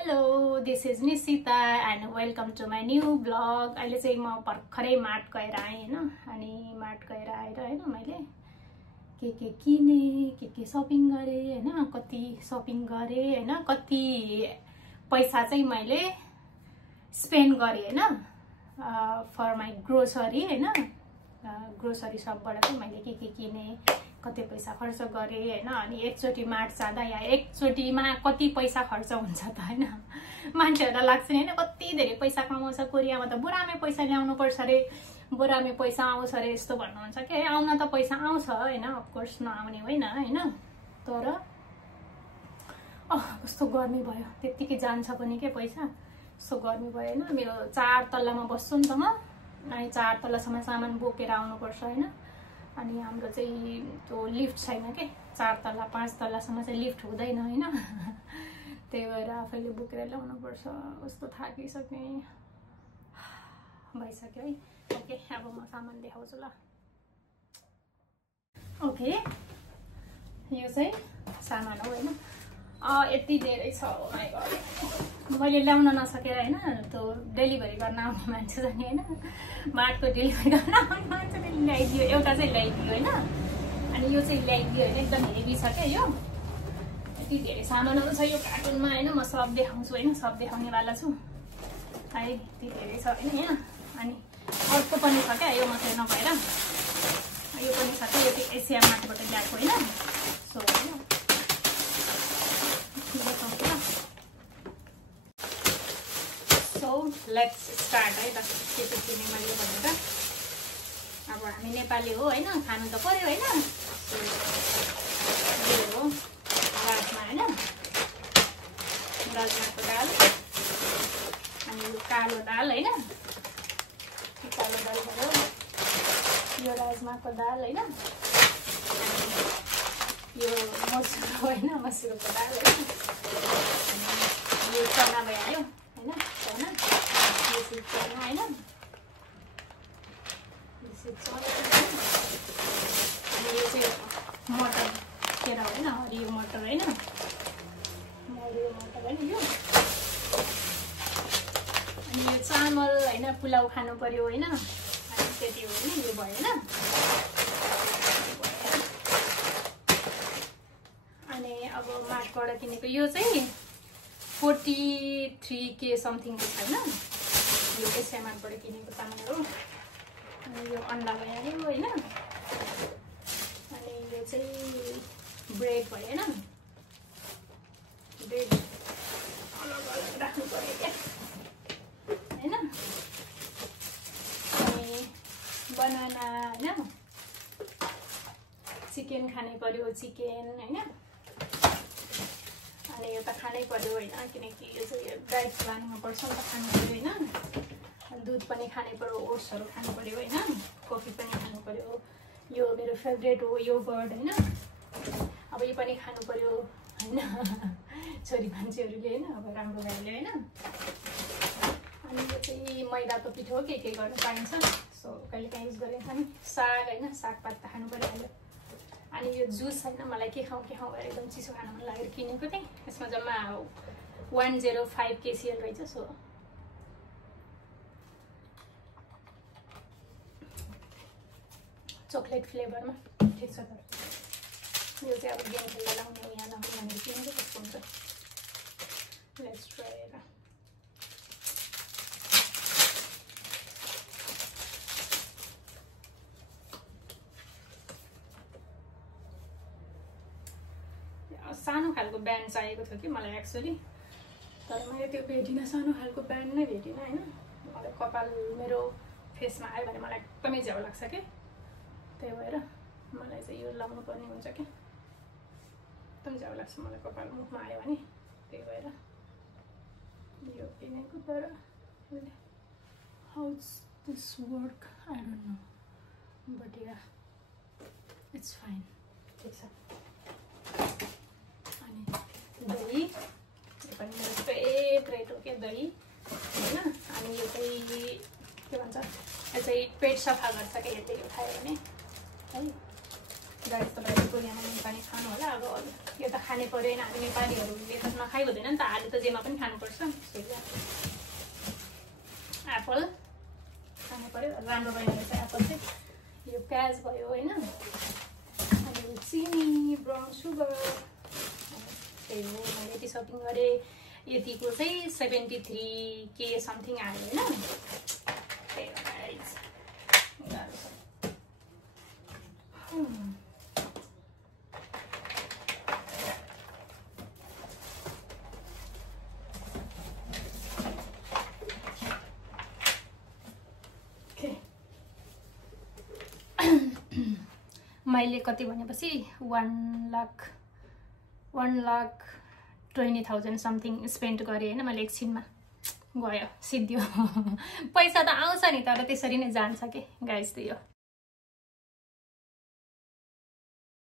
Hello, this is Nishita and welcome to my new vlog. अहिले चाहिँ म भर्खरै मार्ट गएर आएँ हैन अनि मार्ट गएर आएर हैन मैले के किने के शपिङ गरे हैन कति शपिङ गरे हैन कति पैसा चाहिँ मैले स्पेन्ड गरे हैन फर माइ ग्रोसरी हैन ग्रोसरी शपबाट चाहिँ मैले के किने कति पैसा खर्च गरे हैन अनि एकचोटी मार्ट जाँदा या एकचोटीमा कति पैसा खर्च हुन्छ त हैन मान्छेहरुलाई लाग्छ नि हैन कति धेरै पैसा कमाउँछ कोरियामा त बुरामे पैसा ल्याउनु पर्छ रे बुरामे पैसा आउँछ रे यस्तो भन्नुहुन्छ के आउन त पैसा आउँछ हैन अफ कोर्स नआउने होइन हैन तर कस्तो गर्मी भयो त्यतिकै जान्छ पनि के पैसा सो गर्मी भयो हैन मेरो 4 तल्लामा बस्छु नि त म अनि 4 तल्लासम्म सामान बोकेर आउनु पर्छ हैन अनि हाम्रो चाहिँ त्यो लिफ्ट छैन के 4 तल्ला 5 तल्लासम्म चाहिँ लिफ्ट हुँदैन हैन त्यही भएर आफैले बोकेर ल्याउनु पर्छ कस्तो थाकिसक्ने भइसक्यो है ओके अब म सामान देखाउँछु ल ओके यो चाहिँ सामान हो हैन यति धेरै छ ओ माय गॉड मैले ल्याउन नसकेर हैन त्यो डेलिभरी गर्न आउने मान्छे छ नि हैन मार्टको डेलिभरी गर्न आउने मान्छेले ल्याइदियो एउटा चाहिँ ल्याइदियो हैन अनि यो चाहिँ ल्याइदियो हैन एकदम हेभी छ के यो यति धेरै सामानहरु छ यो कार्टुनमा हैन म सब देखाउँछु हैन सब देखाउने वाला छु है यति धेरै छ हैन यहाँ अनि अर्को पनि छ के यो मात्रै नभएर यो पनि छ के यो चाहिँ एसिया मार्टबाट ल्याएको हैन सो हैन So let's start है त के किने मैले भनेर अब हामी नेपाली हो हैन खानु त पर्यो हैन यो हो राजमा हैन राजमाको दाल अनि यो कालो दाल हैन कालो दाल भयो यो राजमाको दाल हैन यो मसुर हैन मसुरको दाल हैन यो चना भइहाल्यो हैन चना यो चाहिँ चना हैन यो चाहिँ चना अनि यो चाहिँ मटर केरा हैन हरियो मटर हैन यो अनि यो चामल हैन पुलाउ खानु पर्यो हैन अनि त्यति हो नि यो भयो हैन अनि अब मार्टबाट किनेको यो चाहिँ 43K समथिङ को छैन यो एसिया मार्टबाट किनेको सामानहरु अनि यो अन्डा भइहाल्यो हैन अनि यो चाहिँ ब्रेड भयो हैन ब्रेड अलग अलग राख्नु पर्यो के हैन अनि बनाना हैन चिकन खाने पर्यो चिकन हैन अनि यो त खानै पर्यो हैन किनकि यो चाहिँ डाइट प्लानमा पर्छ नि त खानु पर्यो हैन दुध पनि खानै पर्यो ओट्सहरु खानु पर्यो हैन कफी पनि खानु पर्यो यो मेरो फेभरेट हो योगर्ट हैन अब यो पनि खानु पर्यो हैन छोरी मान्छेहरुले हैन अब राम्रो भइले हैन अनि यो चाहिँ मैदाको पिठो के गर्न पाइन्छ सो कहिलेकाहीँ युज गरेर खाने साग हैन सागपात त खानु पर्यो अनि यो जुस हैन मलाई के खाऊ गरेर एकदम चिसो खान मन लागेर किनेको थिएँ यसमा जम्मा 105 kcal रहेछ सो चकलेट फ्लेभरमा ठिक छ त यो चाहिँ अब गेम खेल्दा लाउने यहाँ नहुने भनेर किनेको कस्तो हुन्छ लेट्स ट्राई इट सानो खालको ब्यान्ड चाहिएको थियो कि मलाई एक्चुअली तर मैले त्यो भेटिन सानो खालको ब्यान्ड नै भेटिन हैन मलाई कपाल मेरो फेसमा आयो भने मलाई एकदमै झ्याउ लाग्छ के त्यही भएर मलाई चाहिँ यो लाउनु पर्ने हुन्छ के एकदम झ्याउ लाग्छ मलाई कपाल मुखमा आयो भने त्यही भएर यो किनेको तर how this work I don't know but yeah it's fine ठिक छ दही यो पनि मेरो फेभरेट हो के दही हैन अनि यो चाहिँ के भन्छ यो चाहिँ पेट सफा गर्छ के यसले यो खायो भने है गाडी त कोरियामा नुन पानी खानु होला। अब यो त खानै पर्यो होइन, हामी नेपालीहरूले त नखाइ हुँदैन नि त, आलु त जेमा पनि खानुपर्छ। एप्पल खानु पर्यो, राम्रो भएन रहेछ एप्पल चाहिँ। यो प्याज भयो होइन, अनि चिनी, ब्राउन सुगर, त्यही हो। मैले यति सपिङ गरेँ, यतिको चाहिँ 73K समथिङ आयो होइन। त्यही हो गाइज, गाह्रो छ। मैले कति भनेपछि 1,20,000 समथिङ स्पेन्ड गरेँ होइन। मैले एकछिनमा गयो सिद्धियो। पैसा त आउँछ नि, तर त्यसरी नै जान्छ कि गाइस। त्यो